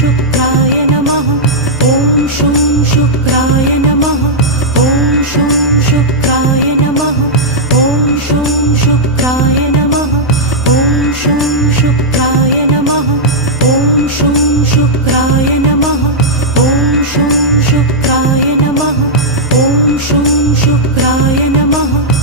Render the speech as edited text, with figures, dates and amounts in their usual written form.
शुक्राय नमः। ॐ शं शुक्राय नमः। ॐ शं शुक्राय नमः। ॐ शं शुक्राय नमः। ॐ शं शुक्राय नमः। ॐ शं शुक्राय नमः। ॐ शं शुक्राय नमः। ॐ शं शुक्राय नमः।